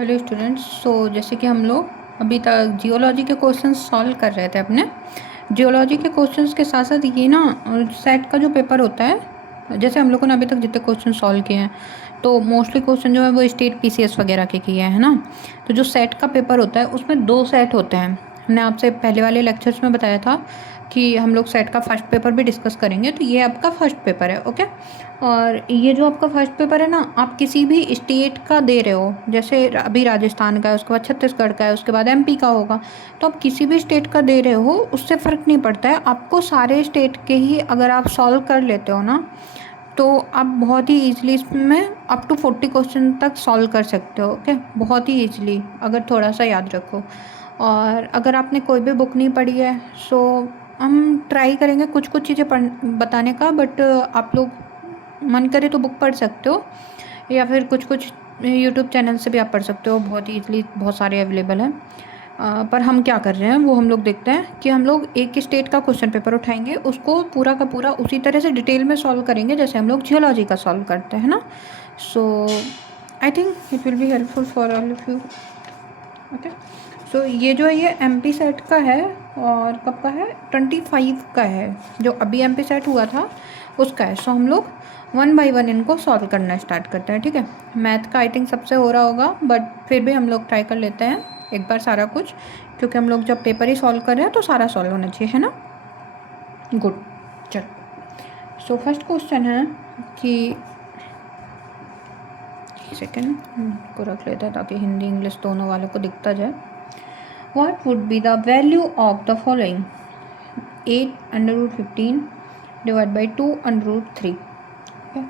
Hello students. जैसे कि हम लोग अभी तक जियोलॉजी के क्वेश्चंस सॉल्व कर रहे थे। अपने जियोलॉजी के क्वेश्चंस के साथ साथ ये ना सेट का जो पेपर होता है, जैसे हम लोगों ने अभी तक जितने क्वेश्चन सॉल्व किए हैं तो मोस्टली क्वेश्चन जो है वो स्टेट पीसीएस वगैरह के किए हैं, है ना। तो जो सेट का पेपर होता है उसमें 2 सेट होते हैं। हमने आपसे पहले वाले लेक्चर्स में बताया था कि हम लोग सेट का फर्स्ट पेपर भी डिस्कस करेंगे, तो ये आपका फर्स्ट पेपर है, ओके। और ये जो आपका फर्स्ट पेपर है ना, आप किसी भी स्टेट का दे रहे हो, जैसे अभी राजस्थान का है, उसके बाद छत्तीसगढ़ का है, उसके बाद एमपी का होगा, तो आप किसी भी स्टेट का दे रहे हो उससे फ़र्क नहीं पड़ता है। आपको सारे स्टेट के ही अगर आप सॉल्व कर लेते हो ना, तो आप बहुत ही ईजिली इसमें अप टू 40 क्वेश्चन तक सॉल्व कर सकते हो, ओके। बहुत ही ईजिली, अगर थोड़ा सा याद रखो। और अगर आपने कोई भी बुक नहीं पढ़ी है सो हम ट्राई करेंगे कुछ कुछ चीज़ें बताने का, बट आप लोग मन करे तो बुक पढ़ सकते हो, या फिर कुछ कुछ यूट्यूब चैनल से भी आप पढ़ सकते हो, बहुत ही ईजिली बहुत सारे अवेलेबल हैं। पर हम क्या कर रहे हैं वो हम लोग देखते हैं कि हम लोग एक स्टेट का क्वेश्चन पेपर उठाएंगे, उसको पूरा का पूरा उसी तरह से डिटेल में सॉल्व करेंगे जैसे हम लोग जियोलॉजी का सॉल्व करते हैं ना। So I think it will be helpful for all of you, okay. So ये जो है ये एमपी सेट का है, और कब का है, 25 का है, जो अभी एमपी सेट हुआ था उसका है। सो हम लोग 1 बाय 1 इनको सॉल्व करना स्टार्ट करते हैं, ठीक है। मैथ का आई थिंक सबसे हो रहा होगा, बट फिर भी हम लोग ट्राई कर लेते हैं एक बार सारा कुछ, क्योंकि हम लोग जब पेपर ही सॉल्व कर रहे हैं तो सारा सॉल्व होना चाहिए, है ना। गुड, चल। सो फर्स्ट क्वेश्चन है कि सेकेंड को रख लेते हैं ताकि हिंदी इंग्लिश दोनों वालों को दिखता जाए। What would be the value of the following? 8 under root 15 divided by 2 under root 3. Okay.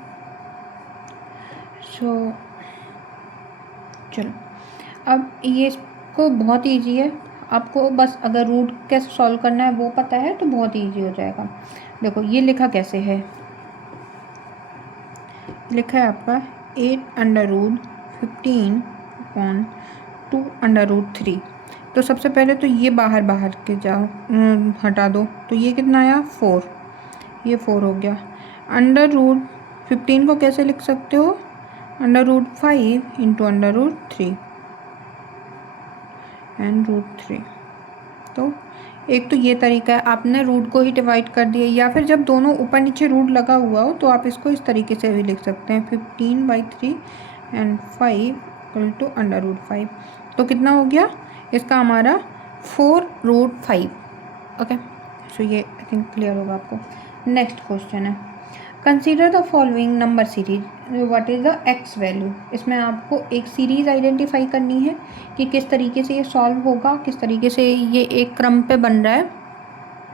So चलो, अब ये इसको बहुत ईजी है, आपको बस अगर रूट कैसे सॉल्व करना है वो पता है तो बहुत ईजी हो जाएगा। देखो ये लिखा कैसे है, लिखा है आपका 8 under root 15 upon 2 under root 3। तो सबसे पहले तो ये बाहर बाहर के जाओ, हटा दो, तो ये कितना आया 4, ये 4 हो गया। अंडर रूट 15 को कैसे लिख सकते हो, under root 5 into under root 3 and root 3। तो एक तो ये तरीका है, आपने रूट को ही डिवाइड कर दिया, या फिर जब दोनों ऊपर नीचे रूट लगा हुआ हो तो आप इसको इस तरीके से भी लिख सकते हैं, 15/3 and 5 equal to under root 5। तो कितना हो गया इसका हमारा 4√5, ओके। सो ये आई थिंक क्लियर होगा आपको। नेक्स्ट क्वेश्चन है, consider the following number series, what is the x value. इसमें आपको एक सीरीज़ आइडेंटिफाई करनी है कि किस तरीके से ये सॉल्व होगा, किस तरीके से ये एक क्रम पे बन रहा है।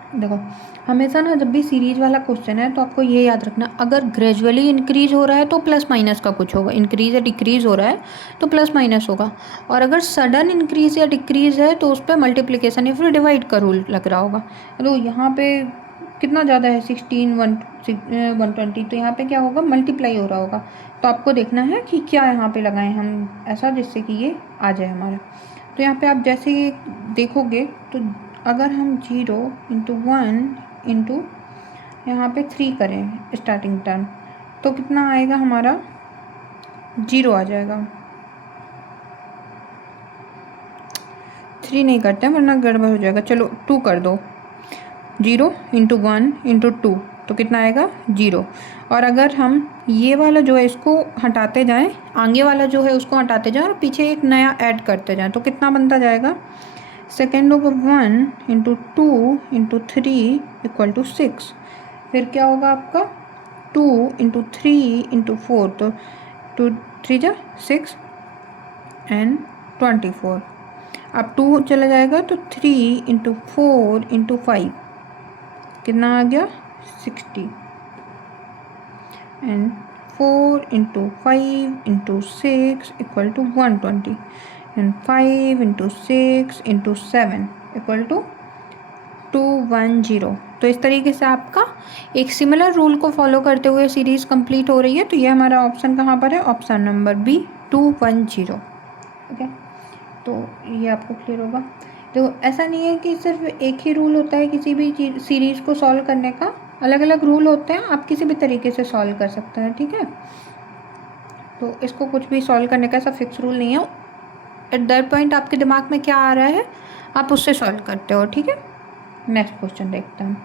देखो हमेशा ना जब भी सीरीज वाला क्वेश्चन है तो आपको ये याद रखना, अगर ग्रेजुअली इंक्रीज हो रहा है तो प्लस माइनस का कुछ होगा, इंक्रीज या डिक्रीज हो रहा है तो प्लस माइनस होगा, और अगर सडन इंक्रीज या डिक्रीज है तो उस पर मल्टीप्लिकेशन या फिर डिवाइड का रूल लग रहा होगा। तो यहाँ पे कितना ज़्यादा है 16 120, तो यहाँ पे क्या होगा मल्टीप्लाई हो रहा होगा। तो आपको देखना है कि क्या यहाँ पे लगाएं हम ऐसा जिससे कि ये आ जाए हमारा। तो यहाँ पे आप जैसे ये देखोगे तो अगर हम 0 इंटू 1 इंटू यहाँ पे 3 करें स्टार्टिंग टर्म, तो कितना आएगा हमारा 0 आ जाएगा। 3 नहीं करते हैं वरना गड़बड़ हो जाएगा। चलो 2 कर दो, 0 इंटू 1 इंटू 2 तो कितना आएगा 0। और अगर हम ये वाला जो है इसको हटाते जाएं, आगे वाला जो है उसको हटाते जाएं और पीछे एक नया ऐड करते जाएं, तो कितना बनता जाएगा, second of 1 into 2 into 3 equal to 6। फिर क्या होगा आपका 2 इंटू 3 इंटू 4, तो 2 3 जा 6 एंड 24। अब 2 चला जाएगा तो 3 इंटू 4 इंटू 5 कितना आ गया 60 and 4 into 5 into 6 equal to 120 and 5 into 6 into 7 equal to 210। तो इस तरीके से आपका एक सिमिलर रूल को फॉलो करते हुए सीरीज़ कंप्लीट हो रही है। तो ये हमारा ऑप्शन कहाँ पर है, ऑप्शन नंबर बी 210, ओके। तो ये आपको क्लियर होगा। तो ऐसा नहीं है कि सिर्फ एक ही रूल होता है किसी भी सीरीज़ को सॉल्व करने का, अलग अलग रूल होते हैं, आप किसी भी तरीके से सॉल्व कर सकते हैं, ठीक है। तो इसको कुछ भी सॉल्व करने का ऐसा फिक्स रूल नहीं है, एट दैट पॉइंट आपके दिमाग में क्या आ रहा है, आप उससे सॉल्व करते हो, ठीक है। नेक्स्ट क्वेश्चन देखते हैं।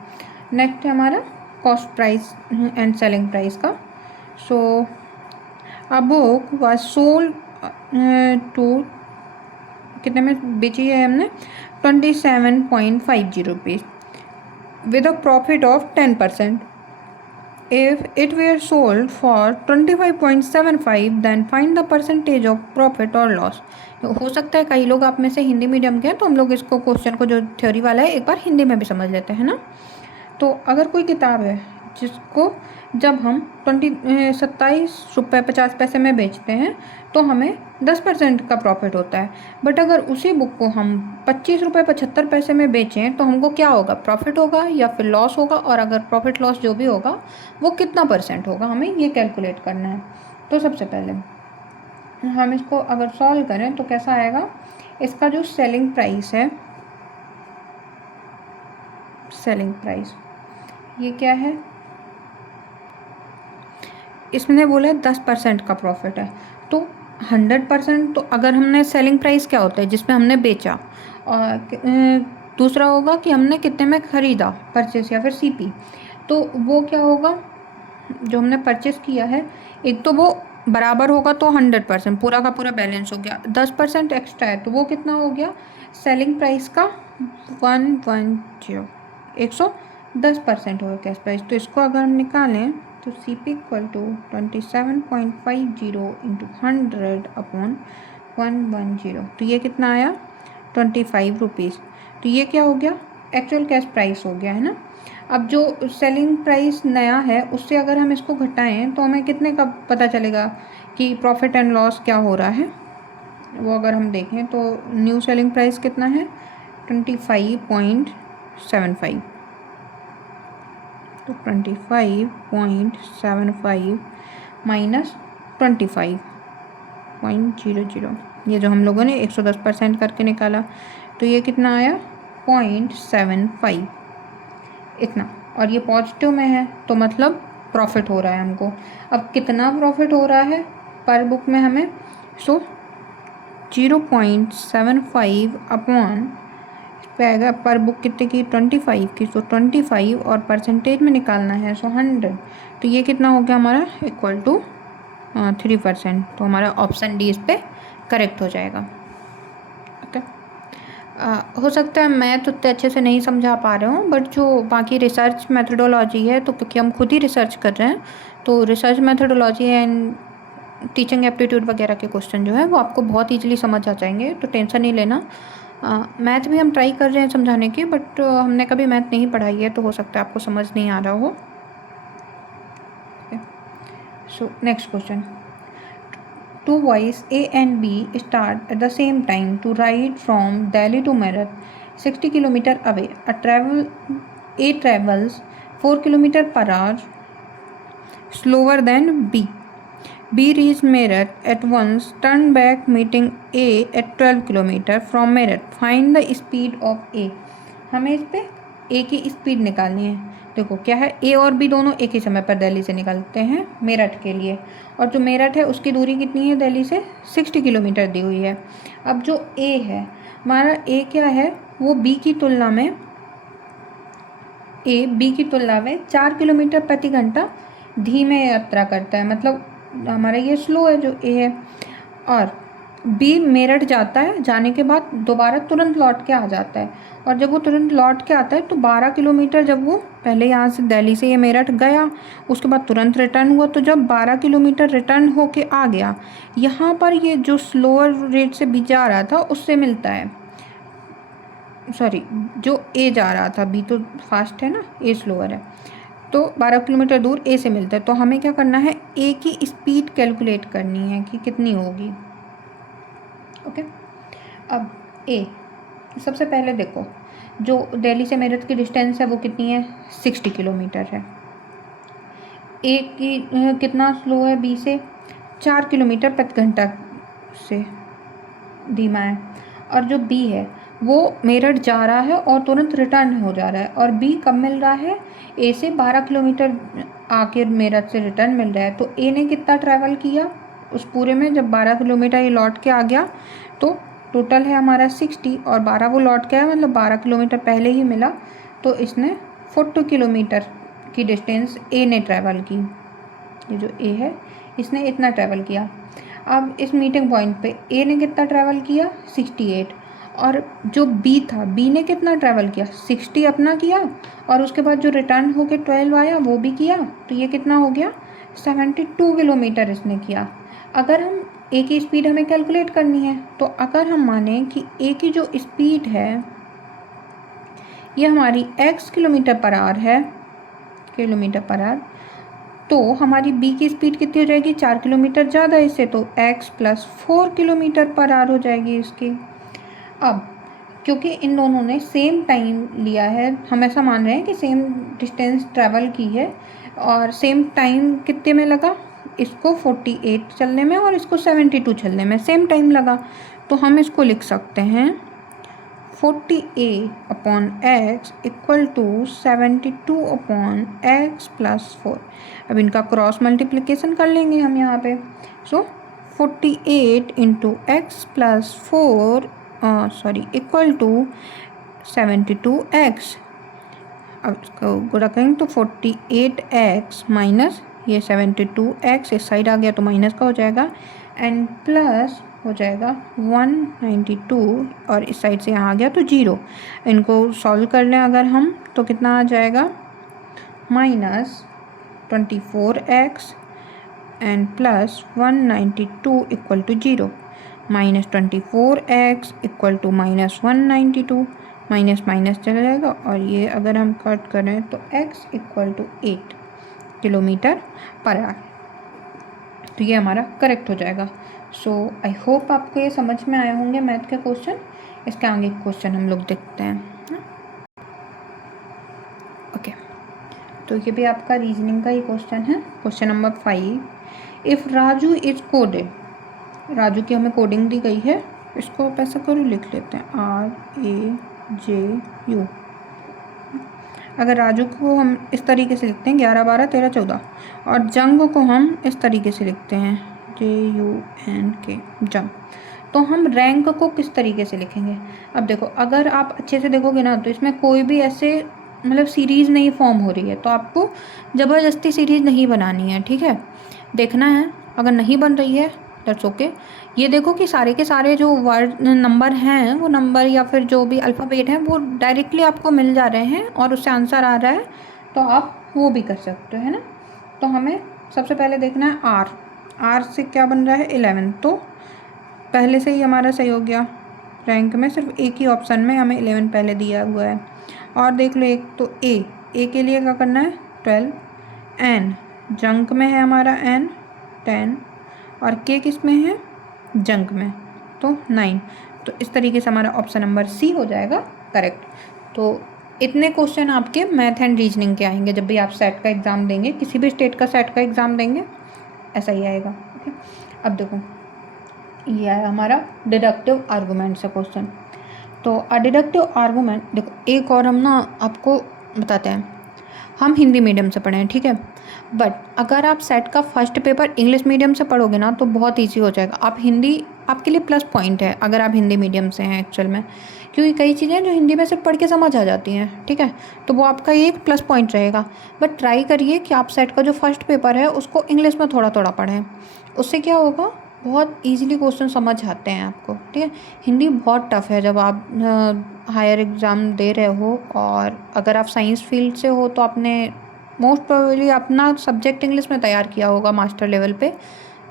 नेक्स्ट है हमारा cost price and selling price का। So a book was sold to, कितने में बेची है हमने, 27.50 rupees with a profit of 10%. If it were sold for 25.75 then find the percentage of profit or loss. हो सकता है कई लोग आप में से हिंदी मीडियम के हैं, तो हम लोग इसको क्वेश्चन को जो थ्योरी वाला है एक बार हिंदी में भी समझ लेते हैं ना। तो अगर कोई किताब है जिसको जब हम 27.50 में बेचते हैं तो हमें 10% का प्रॉफिट होता है, बट अगर उसी बुक को हम 25.75 में बेचें तो हमको क्या होगा, प्रॉफिट होगा या फिर लॉस होगा, और अगर प्रॉफिट लॉस जो भी होगा वो कितना परसेंट होगा, हमें ये कैलकुलेट करना है। तो सबसे पहले हम इसको अगर सॉल्व करें तो कैसा आएगा, इसका जो सेलिंग प्राइस है, सेलिंग प्राइस ये क्या है, इसमें बोला है 10% का प्रॉफिट है, तो 100%, तो अगर हमने सेलिंग प्राइस क्या होता है जिसमें हमने बेचा, और दूसरा होगा कि हमने कितने में ख़रीदा, परचेस या फिर सीपी, तो वो क्या होगा, जो हमने परचेस किया है एक तो वो बराबर होगा तो 100% पूरा का पूरा बैलेंस हो गया, 10% एक्स्ट्रा है तो वो कितना हो गया, सेलिंग प्राइस का 110, 110% होगा कैश प्राइस। तो इसको अगर हम निकालें तो C P equal to 27.50 into 100 upon 110, तो ये कितना आया 25 रुपीज़। तो ये क्या हो गया, एक्चुअल कैश प्राइस हो गया है ना। अब जो सेलिंग प्राइस नया है उससे अगर हम इसको घटाएं तो हमें कितने का पता चलेगा कि प्रॉफिट एंड लॉस क्या हो रहा है, वो अगर हम देखें तो न्यू सेलिंग प्राइस कितना है 25.75, तो 25.75 माइनस 25.00, ये जो हम लोगों ने 110% करके निकाला, तो ये कितना आया 0.75 इतना, और ये पॉजिटिव में है तो मतलब प्रॉफिट हो रहा है हमको। अब कितना प्रॉफिट हो रहा है पर बुक में हमें, सो 0.75 अपॉन पे आएगा पर बुक कितने की 25 की, सो 25 और परसेंटेज में निकालना है सो 100, तो ये कितना हो गया हमारा इक्वल टू 3%, तो हमारा ऑप्शन डी इस पर करेक्ट हो जाएगा। ओके, हो सकता है मैं तो अच्छे से नहीं समझा पा रहे हूँ, बट जो बाकी रिसर्च मेथडोलॉजी है, तो क्योंकि हम खुद ही रिसर्च कर रहे हैं तो research methodology and teaching aptitude वगैरह के क्वेश्चन जो है वो आपको बहुत ईजिली समझ आ जाएंगे, तो टेंशन नहीं लेना। मैथ भी हम ट्राई कर रहे हैं समझाने की, बट हमने कभी मैथ नहीं पढ़ाई है तो हो सकता है आपको समझ नहीं आ रहा हो। So next question, two boys A and B start at the same time to ride from Delhi to Meerut, 60 km away. A travels 4 km per hour slower than B. B reaches Meerut at once, turn back meeting A at 12 km from Meerut. Find the speed of A. हमें इस पे A की speed निकालनी है। देखो क्या है, ए और बी दोनों एक ही समय पर दिल्ली से निकलते हैं मेरठ के लिए, और जो मेरठ है उसकी दूरी कितनी है दिल्ली से 60 किलोमीटर दी हुई है। अब जो ए है हमारा, ए क्या है वो बी की तुलना में, ए बी की तुलना में 4 किलोमीटर प्रति घंटा धीमे यात्रा करता है, मतलब हमारा ये स्लो है जो ए है, और बी मेरठ जाता है, जाने के बाद दोबारा तुरंत लौट के आ जाता है, और जब वो तुरंत लौट के आता है तो 12 किलोमीटर, जब वो पहले यहाँ से दिल्ली से ये मेरठ गया उसके बाद तुरंत रिटर्न हुआ, तो जब 12 किलोमीटर रिटर्न होके आ गया यहाँ पर ये जो स्लोअर रेट से बी जा रहा था उससे मिलता है, सॉरी जो ए जा रहा था, बी तो फास्ट है ना, ए स्लोअर है, तो 12 किलोमीटर दूर ए से मिलता है। तो हमें क्या करना है, ए की स्पीड कैलकुलेट करनी है कि कितनी होगी। ओके, अब ए सबसे पहले देखो जो दिल्ली से मेरठ की डिस्टेंस है वो कितनी है 60 किलोमीटर है। ए की कितना स्लो है बी से, 4 किलोमीटर प्रति घंटा से धीमा है, और जो बी है वो मेरठ जा रहा है और तुरंत रिटर्न हो जा रहा है, और बी कब मिल रहा है, ए से 12 किलोमीटर आके मेरठ से रिटर्न मिल रहा है। तो ए ने कितना ट्रैवल किया उस पूरे में, जब 12 किलोमीटर ये लौट के आ गया तो टोटल है हमारा 60 और 12 वो लौट के आया, मतलब 12 किलोमीटर पहले ही मिला, तो इसने 40 किलोमीटर की डिस्टेंस ए ने ट्रैवल की। ये जो ए है इसने इतना ट्रैवल किया। अब इस मीटिंग पॉइंट पे ए ने कितना ट्रैवल किया 68, और जो बी था बी ने कितना ट्रैवल किया 60 अपना किया, और उसके बाद जो रिटर्न होके 12 आया वो भी किया, तो ये कितना हो गया 72 किलोमीटर इसने किया। अगर हम ए की स्पीड हमें कैलकुलेट करनी है, तो अगर हम माने कि ए की जो स्पीड है ये हमारी x किलोमीटर पर आवर है, किलोमीटर पर आवर, तो हमारी बी की स्पीड कितनी हो जाएगी 4 किलोमीटर ज़्यादा इससे, तो x + 4 किलोमीटर पर आवर हो जाएगी इसकी। अब क्योंकि इन दोनों ने सेम टाइम लिया है, हम ऐसा मान रहे हैं कि सेम डिस्टेंस ट्रैवल की है, और सेम टाइम कितने में लगा, इसको 48 चलने में और इसको 72 चलने में सेम टाइम लगा, तो हम इसको लिख सकते हैं 48/x = 72/x + 4। अब इनका क्रॉस मल्टीप्लिकेशन कर लेंगे हम यहाँ पे। सो 48 × x + 4 = 72x। अब इसको गुणा करेंगे तो 48x माइनस ये 72x इस साइड आ गया तो माइनस का हो जाएगा, एंड प्लस हो जाएगा 192 और इस साइड से यहाँ आ गया तो 0। इनको सॉल्व कर लें अगर हम तो कितना आ जाएगा -24x and plus 192 = 0। -24x = -192, minus minus चला जाएगा, और ये अगर हम कट करें तो x = 8 किलोमीटर पर आवर, तो ये हमारा करेक्ट हो जाएगा। सो आई होप आपको ये समझ में आए होंगे मैथ के क्वेश्चन। इसके आगे क्वेश्चन हम लोग देखते हैं। ओके, तो ये भी आपका रीजनिंग का ही क्वेश्चन है। Question number 5, if Raju is coded, Raju की हमें कोडिंग दी गई है, इसको आप ऐसा करो लिख लेते हैं RAJU। अगर राजू को हम इस तरीके से लिखते हैं 11 12 13 14, और जंग को हम इस तरीके से लिखते हैं JUNK जंग, तो हम रैंक को किस तरीके से लिखेंगे। अब देखो अगर आप अच्छे से देखोगे ना तो इसमें कोई भी ऐसे मतलब सीरीज़ नहीं फॉर्म हो रही है, तो आपको ज़बरदस्ती सीरीज़ नहीं बनानी है, ठीक है, देखना है। अगर नहीं बन रही है दैट्स ओके। ये देखो कि सारे के सारे जो वर्ड नंबर हैं वो नंबर या फिर जो भी अल्फ़ाबेट हैं वो डायरेक्टली आपको मिल जा रहे हैं और उससे आंसर आ रहा है, तो आप वो भी कर सकते हो, है ना। तो हमें सबसे पहले देखना है आर से क्या बन रहा है 11, तो पहले से ही हमारा सही हो गया। रैंक में सिर्फ एक ही ऑप्शन में हमें 11 पहले दिया हुआ है। और देख लो एक तो ए के लिए क्या करना है 12, एन जंक में है हमारा एन 10, और के किस में है जंक में तो 9। तो इस तरीके से हमारा ऑप्शन नंबर सी हो जाएगा करेक्ट। तो इतने क्वेश्चन आपके मैथ एंड रीजनिंग के आएंगे जब भी आप सेट का एग्ज़ाम देंगे, किसी भी स्टेट का सेट का एग्ज़ाम देंगे ऐसा ही आएगा। ओके, अब देखो ये आया हमारा डिडक्टिव आर्गूमेंट से क्वेश्चन। तो डिडक्टिव आर्गूमेंट देखो, एक और हम ना आपको बताते हैं, हम हिंदी मीडियम से पढ़े हैं, ठीक है, बट अगर आप सेट का फर्स्ट पेपर इंग्लिश मीडियम से पढ़ोगे ना तो बहुत ईजी हो जाएगा। आप हिंदी आपके लिए प्लस पॉइंट है अगर आप हिंदी मीडियम से हैं एक्चुअल में, क्योंकि कई चीज़ें जो हिंदी में सिर्फ पढ़ के समझ आ जाती हैं, ठीक है, तो वो आपका ये एक प्लस पॉइंट रहेगा। बट ट्राई करिए कि आप सेट का जो फर्स्ट पेपर है उसको इंग्लिश में थोड़ा थोड़ा पढ़ें, उससे क्या होगा बहुत ईजिली क्वेश्चन समझ आते हैं आपको, ठीक है। हिंदी बहुत टफ है जब आप हायर एग्ज़ाम दे रहे हो, और अगर आप साइंस फील्ड से हो तो आपने मोस्ट प्रोबेबली अपना सब्जेक्ट इंग्लिश में तैयार किया होगा मास्टर लेवल पे,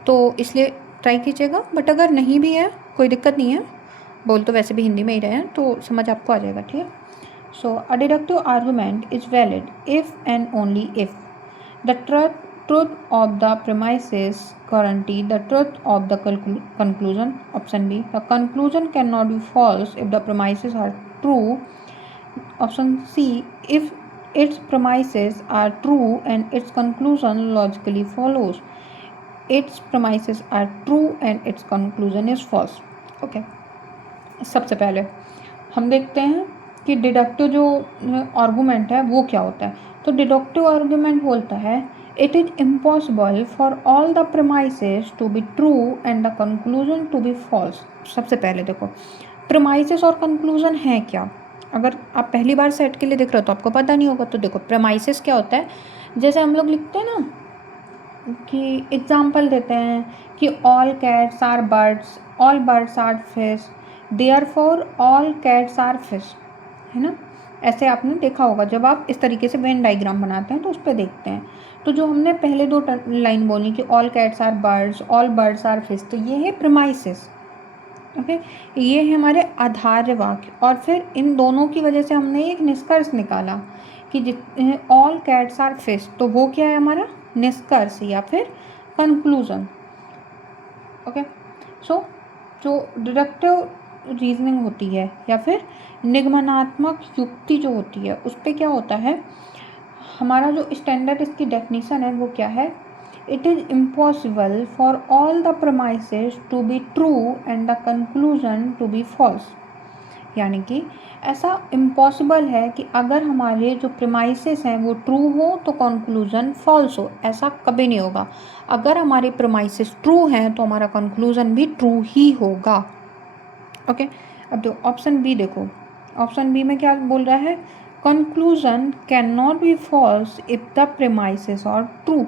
तो इसलिए ट्राई कीजिएगा। बट अगर नहीं भी है कोई दिक्कत नहीं है, बोल तो वैसे भी हिंदी में ही रहे हैं तो समझ आपको आ जाएगा, ठीक है। So a deductive argument is valid if and only if the truth of the premises guarantee the truth of the conclusion. Option B, the conclusion cannot be false if the premises are true. Option C, if its premises are true and its conclusion logically follows. Its premises are true and its conclusion is false. Okay, सबसे पहले हम देखते हैं कि deductive जो argument है वो क्या होता है। तो डिडक्टिव आर्गूमेंट बोलता है it is impossible for all the premises to be true and the conclusion to be false. सबसे पहले देखो प्रेमाइसेस और कंक्लूजन है क्या। अगर आप पहली बार सेट के लिए देख रहे हो तो आपको पता नहीं होगा। तो देखो प्रेमाइसेस क्या होता है, जैसे हम लोग लिखते हैं ना कि एग्जाम्पल देते हैं कि all cats are birds, all birds are fish, therefore all cats are fish, है ना। ऐसे आपने देखा होगा जब आप इस तरीके से वेन डायग्राम बनाते हैं तो उस पर देखते हैं। तो जो हमने पहले दो लाइन बोली कि all cats are birds, all birds are fish, तो ये है प्रेमाइसिस। ओके, ये है हमारे आधार्य वाक्य। और फिर इन दोनों की वजह से हमने एक निष्कर्ष निकाला कि ऑल कैट्स आर फिश, तो वो क्या है हमारा निष्कर्ष या फिर कंक्लूजन। ओके, सो जो डिडक्टिव रीजनिंग होती है या फिर निगमनात्मक युक्ति जो होती है उस पर क्या होता है, हमारा जो स्टैंडर्ड इसकी डेफिनेशन है वो क्या है, it is impossible for all the premises to be true and the conclusion to be false. यानी कि ऐसा इम्पॉसिबल है कि अगर हमारे जो प्रेमाइसेस हैं वो ट्रू हो तो कंक्लूजन फॉल्स हो, ऐसा कभी नहीं होगा। अगर हमारे प्रेमाइसेस ट्रू हैं तो हमारा कंक्लूजन भी ट्रू ही होगा। ओके, अब जो ऑप्शन बी देखो, ऑप्शन बी में क्या बोल रहा है, conclusion can not be false if the premises are true.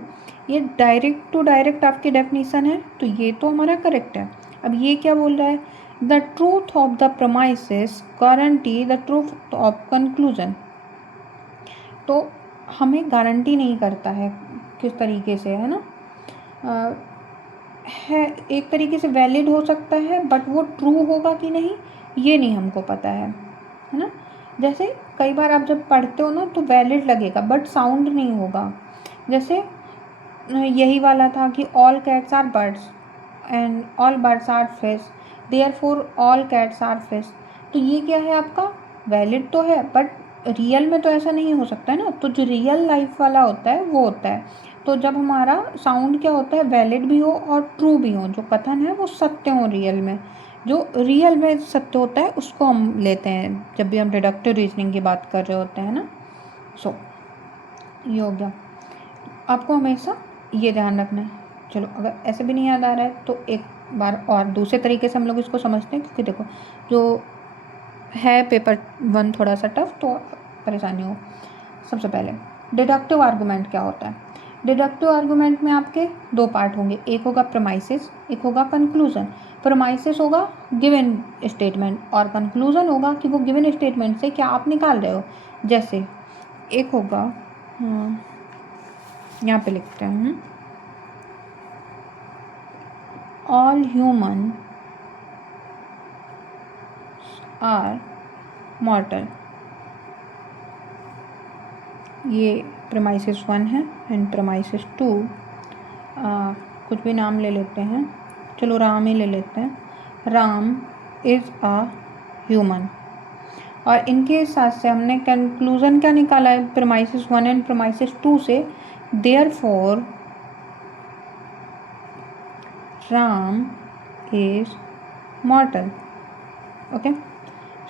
ये डायरेक्ट टू डायरेक्ट आपकी डेफिनेशन है तो ये तो हमारा करेक्ट है। अब ये क्या बोल रहा है, the truth of the premises guarantee the truth of conclusion. तो हमें गारंटी नहीं करता है किस तरीके से, है ना, है एक तरीके से वैलिड हो सकता है बट वो ट्रू होगा कि नहीं ये नहीं हमको पता है ना। जैसे कई बार आप जब पढ़ते हो ना तो वैलिड लगेगा बट साउंड नहीं होगा। जैसे यही वाला था कि all cats are birds and all birds are fish, therefore all cats are fish. तो ये क्या है आपका वैलिड तो है बट रियल में तो ऐसा नहीं हो सकता है ना। तो जो रियल लाइफ वाला होता है वो होता है, तो जब हमारा साउंड क्या होता है वैलिड भी हो और ट्रू भी हो, जो कथन है वो सत्य हो रियल में, जो रियल में सत्य होता है उसको हम लेते हैं जब भी हम डिडक्टिव रीजनिंग की बात कर रहे होते हैं ना। सो ये हो गया, आपको हमेशा ये ध्यान रखना है। चलो अगर ऐसे भी नहीं याद आ रहा है तो एक बार और दूसरे तरीके से हम लोग इसको समझते हैं, क्योंकि देखो जो है पेपर 1 थोड़ा सा टफ तो परेशानी हो। सबसे पहले डिडक्टिव आर्गूमेंट क्या होता है। डिडक्टिव आर्गूमेंट में आपके दो पार्ट होंगे, एक होगा प्रेमाइसिस, एक होगा कंक्लूजन। प्रेमाइसिस होगा गिवन स्टेटमेंट और कंक्लूजन होगा कि वो गिवन स्टेटमेंट से क्या आप निकाल रहे हो। जैसे एक होगा, यहाँ पे लिखते हैं, ऑल ह्यूमन आर मॉर्टल। ये प्रेमाइसिस 1 है एंड प्रेमाइसिस 2 कुछ भी नाम ले लेते हैं, चलो राम ही ले लेते हैं, राम इज़ अ ह्यूमन। और इनके साथ से हमने कंक्लूजन क्या निकाला है प्रेमाइसिस 1 एंड प्रेमाइसिस 2 से, therefore Ram is mortal. Okay,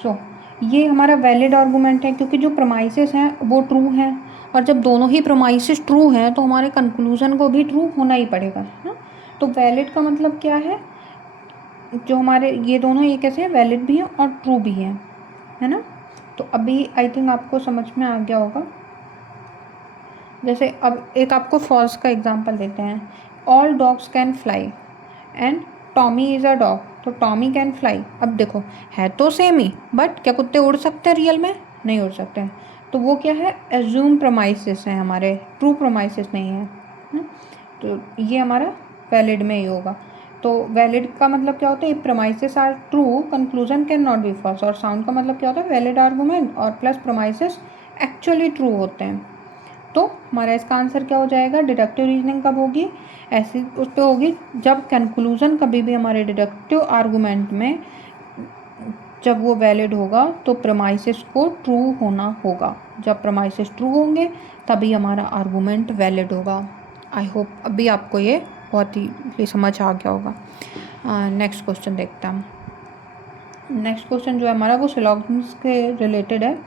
so ये हमारा वैलिड आर्गूमेंट है क्योंकि जो प्रेमाइसिस हैं वो ट्रू हैं, और जब दोनों ही प्रेमाइसिस ट्रू हैं तो हमारे कंक्लूजन को भी ट्रू होना ही पड़ेगा, है ना। तो वैलिड का मतलब क्या है, जो हमारे ये दोनों एक ऐसे हैं वैलिड भी हैं और ट्रू भी हैं, है ना। तो अभी आई थिंक आपको समझ में आ गया होगा। जैसे अब एक आपको फॉल्स का एग्जांपल देते हैं, all dogs can fly and Tommy is a dog, तो टॉमी कैन फ्लाई। अब देखो है तो सेम ही बट क्या कुत्ते उड़ सकते हैं रियल में, नहीं उड़ सकते हैं। तो वो क्या है एज्यूम प्रोमाइसिस है हमारे, ट्रू प्रोमाइसिस नहीं है। तो ये हमारा वैलिड में ही होगा। तो वैलिड का मतलब क्या होता है, premises are true conclusion can not be false, और साउंड का मतलब क्या होता है वैलिड आर्गूमेंट और प्लस प्रोमाइसिस एक्चुअली ट्रू होते हैं। तो हमारा इसका आंसर क्या हो जाएगा, डिडक्टिव रीजनिंग कब होगी, ऐसी उस पर होगी जब कंक्लूजन कभी भी हमारे डिडक्टिव आर्गूमेंट में जब वो वैलिड होगा तो प्रेमाइसिस को ट्रू होना होगा। जब प्रेमाइसिस ट्रू होंगे तभी हमारा आर्गूमेंट वैलिड होगा। आई होप अभी आपको ये बहुत ही समझ आ गया होगा। नेक्स्ट क्वेश्चन देखते हैं हम। नेक्स्ट क्वेश्चन जो है हमारा वो सिलॉग्जम्स के रिलेटेड है।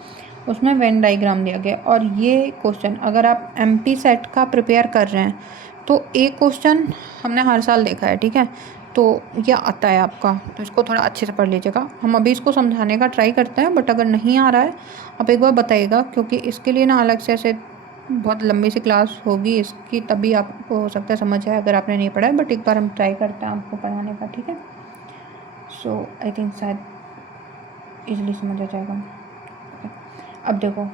उसमें वेन डायग्राम दिया गया। और ये क्वेश्चन अगर आप एमपी सेट का प्रिपेयर कर रहे हैं तो एक क्वेश्चन हमने हर साल देखा है, ठीक है, तो ये आता है आपका, तो इसको थोड़ा अच्छे से पढ़ लीजिएगा। हम अभी इसको समझाने का ट्राई करते हैं, बट अगर नहीं आ रहा है आप एक बार बताइएगा, क्योंकि इसके लिए ना अलग से ऐसे बहुत लंबी सी क्लास होगी इसकी, तभी आपको हो सकता है समझ आए अगर आपने नहीं पढ़ा है। बट एक बार हम ट्राई करते हैं आपको पढ़ाने का, ठीक है। सो आई थिंक शायद ईजिली समझ आ जाएगा। अब देखो,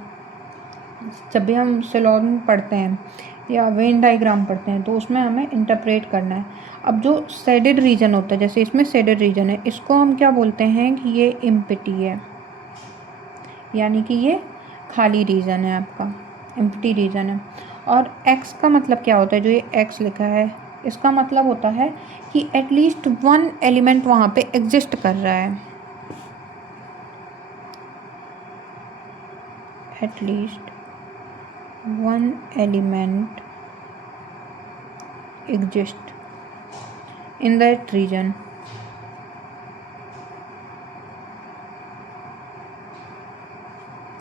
जब भी हम सिलोन पढ़ते हैं या वेन डायग्राम पढ़ते हैं तो उसमें हमें इंटरप्रेट करना है। अब जो शेडेड रीजन होता है, जैसे इसमें शेडेड रीजन है, इसको हम क्या बोलते हैं कि ये एम्प्टी है, यानी कि ये खाली रीजन है आपका, एम्प्टी रीजन है। और एक्स का मतलब क्या होता है, जो ये एक्स लिखा है इसका मतलब होता है कि एटलीस्ट वन एलिमेंट वहाँ पे एग्जिस्ट कर रहा है, at least one element exist in that region।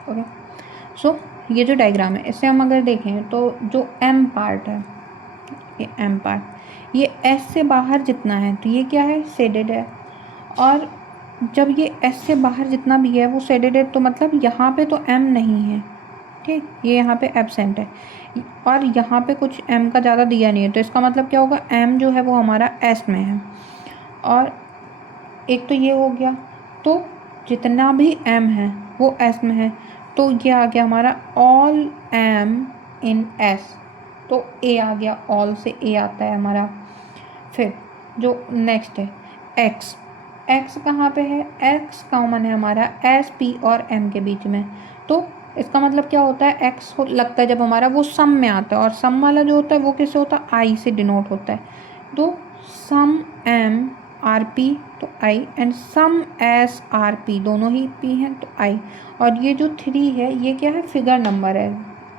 Okay, so ये जो डायग्राम है इससे हम अगर देखें तो जो एम पार्ट है, ये एम पार्ट, ये एस से बाहर जितना है तो ये क्या है, शेडेड है। और जब ये एस से बाहर जितना भी है वो शेडेड है, तो मतलब यहाँ पे तो एम नहीं है, ठीक, ये यहाँ पे एब्सेंट है। और यहाँ पे कुछ एम का ज़्यादा दिया नहीं है, तो इसका मतलब क्या होगा, एम जो है वो हमारा एस में है। और एक तो ये हो गया, तो जितना भी एम है वो एस में है, तो ये आ गया हमारा ऑल एम इन एस, तो ए आ गया, ऑल से ए आता है हमारा। फिर जो नेक्स्ट है एक्स, एक्स कहाँ पे है, एक्स कॉमन है हमारा एस पी और एम के बीच में, तो इसका मतलब क्या होता है, एक्स लगता है जब हमारा वो सम में आता है, और सम वाला जो होता है वो किससे होता है, आई से डिनोट होता है। तो सम एम आर पी तो आई, and some S R P, दोनों ही पी हैं तो आई। और ये जो 3 है ये क्या है, फिगर नंबर है,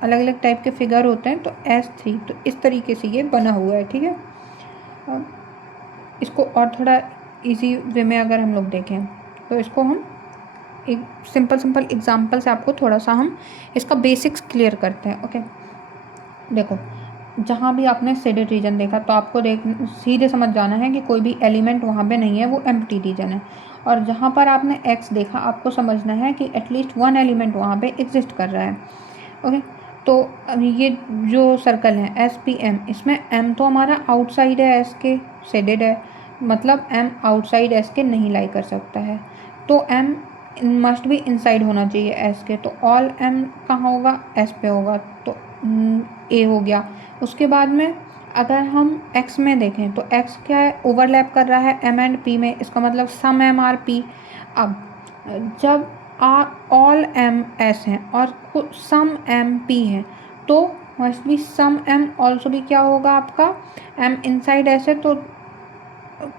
अलग अलग टाइप के फिगर होते हैं, तो S3, तो इस तरीके से ये बना हुआ है, ठीक है। इसको और थोड़ा इजी वे में अगर हम लोग देखें तो इसको हम एक सिंपल एग्जांपल से आपको थोड़ा सा हम इसका बेसिक्स क्लियर करते हैं। ओके, देखो, जहाँ भी आपने शेडेड रीजन देखा तो आपको सीधे समझ जाना है कि कोई भी एलिमेंट वहाँ पे नहीं है, वो एम्प्टी रीजन है। और जहाँ पर आपने एक्स देखा आपको समझना है कि एटलीस्ट वन एलिमेंट वहाँ पे एग्जिस्ट कर रहा है। ओके, तो ये जो सर्कल है एस पी एम, इसमें एम तो हमारा आउटसाइड है एस के, शेडेड है, मतलब एम आउटसाइड एस के नहीं लाई कर सकता है, तो एम मस्ट भी इनसाइड होना चाहिए एस के, तो ऑल एम कहाँ होगा, एस पे होगा, तो ए हो गया। उसके बाद में अगर हम एक्स में देखें तो एक्स क्या है, ओवरलैप कर रहा है एम एंड पी में, इसका मतलब सम एम आर पी। अब जब ऑल एम एस हैं और सम एम पी है, तो must be some M also भी क्या होगा आपका, एम इनसाइड एस है, तो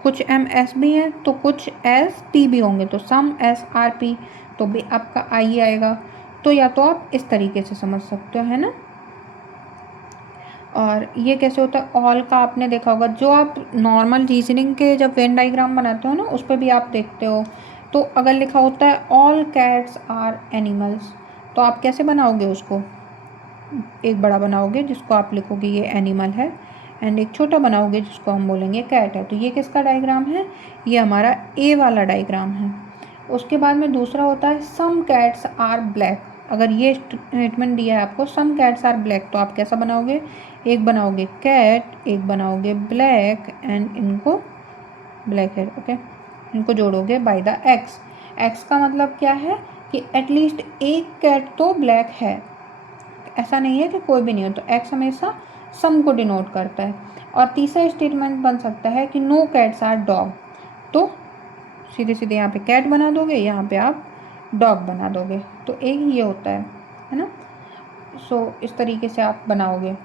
कुछ एम एस भी हैं तो कुछ एस पी भी होंगे, तो सम एस आर पी, तो भी आपका आई आएगा। तो या तो आप इस तरीके से समझ सकते हो, है ना। और ये कैसे होता है, ऑल का आपने देखा होगा, जो आप नॉर्मल रीजनिंग के जब वेन डायग्राम बनाते हो ना उस पर भी आप देखते हो, तो अगर लिखा होता है ऑल कैट्स आर एनिमल्स, तो आप कैसे बनाओगे उसको, एक बड़ा बनाओगे जिसको आप लिखोगे ये एनिमल है, एंड एक छोटा बनाओगे जिसको हम बोलेंगे कैट है। तो ये किसका डायग्राम है, ये हमारा ए वाला डायग्राम है। उसके बाद में दूसरा होता है सम कैट्स आर ब्लैक, अगर ये स्टेटमेंट दिया है आपको सम कैट्स आर ब्लैक, तो आप कैसा बनाओगे, एक बनाओगे कैट, एक बनाओगे ब्लैक, एंड इनको ब्लैक है, ओके, इनको जोड़ोगे बाय द एक्स। एक्स का मतलब क्या है कि एटलीस्ट एक कैट तो ब्लैक है, ऐसा नहीं है कि कोई भी नहीं हो, तो एक्स हमेशा सम को डिनोट करता है। और तीसरा स्टेटमेंट बन सकता है कि नो कैट्स आर डॉग, तो सीधे सीधे यहाँ पे कैट बना दोगे, यहाँ पे आप डॉग बना दोगे, तो एक ये होता है ना। सो इस तरीके से आप बनाओगे।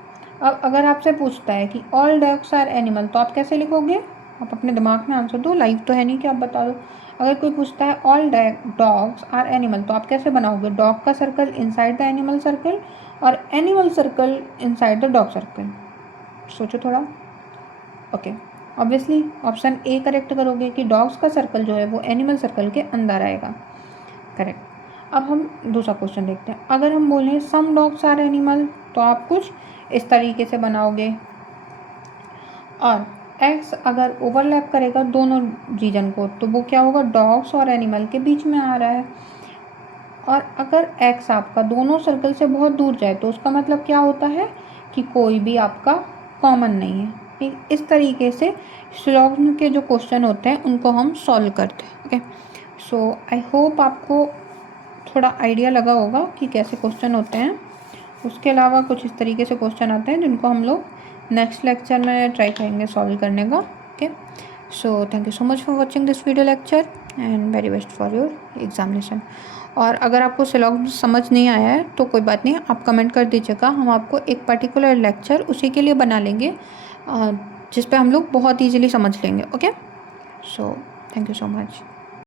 अब अगर आपसे पूछता है कि ऑल डॉग्स आर एनिमल, तो आप कैसे लिखोगे, आप अपने दिमाग में आंसर दो, लाइव तो है नहीं कि आप बता दो। अगर कोई पूछता है ऑल डॉग्स आर एनिमल, तो आप कैसे बनाओगे, डॉग का circle inside the animal circle और animal circle inside the dog circle. सोचो थोड़ा। Okay, obviously option A correct करोगे कि डॉग्स का सर्कल जो है वो एनिमल सर्कल के अंदर आएगा, करेक्ट। अब हम दूसरा क्वेश्चन देखते हैं। अगर हम बोलें सम डॉग्स आर एनिमल, तो आप कुछ इस तरीके से बनाओगे। और एक्स अगर ओवरलैप करेगा दोनों रीजन को, तो वो क्या होगा, डॉग्स और एनिमल के बीच में आ रहा है। और अगर एक्स आपका दोनों सर्कल से बहुत दूर जाए, तो उसका मतलब क्या होता है कि कोई भी आपका कॉमन नहीं है। ठीक, इस तरीके से सिलॉग्ज के जो क्वेश्चन होते हैं उनको हम सॉल्व करते हैं। ओके, सो आई होप आपको थोड़ा आइडिया लगा होगा कि कैसे क्वेश्चन होते हैं। उसके अलावा कुछ इस तरीके से क्वेश्चन आते हैं जिनको हम लोग नेक्स्ट लेक्चर में ट्राई करेंगे सॉल्व करने का। Okay, so thank you so much for watching this video lecture and very best for your examination. और अगर आपको सिलॉग्स समझ नहीं आया है तो कोई बात नहीं, आप कमेंट कर दीजिएगा, हम आपको एक पर्टिकुलर लेक्चर उसी के लिए बना लेंगे जिस पे हम लोग बहुत ईजीली समझ लेंगे। Okay, so thank you so much.